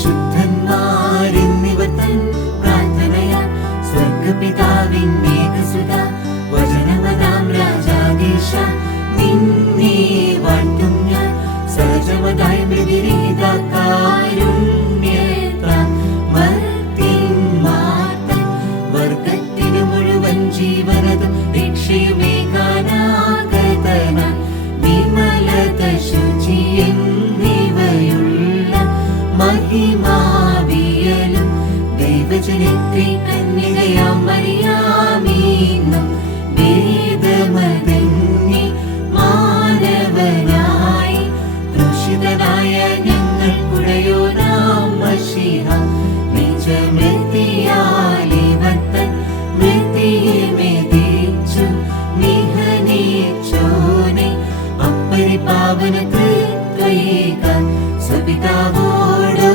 വിശുദ്ധന്മാരെന്നിവർ തൻ പ്രാർത്ഥനയാൽ സ്വർഗപിതാവിന്റെ ഏകസുത വചനവതാം രാജാധീശ നിന്നെ വാഴ്ത്തും ഞാൻ. സഹജമതായ മൃതിരീത കാരുണ്യത്താൽ മർത്യന്മാർത്തൻ വർഗത്തിനു മുഴുവൻ ജീവനതും രക്ഷയുമേകാനാഗതനാൻ വിമലത ശുചി എന്നിവയുള്ള മഹിമാവിയലും ദൈവജനത്തെ കന്യകയാം മറിയാമീന്നും വേദമതന്നി മാനവനായി ക്രൂശിതനായ ഞങ്ങൾക്കുടയോനാം മശീഹ നിജമൃതിയാലിവത്തൻ മൃതിയെ മെതിച്ചു നിഹനിച്ചോനെ അപ്പരിപാവന തൃത്വൈക സ്വപിതാവോടു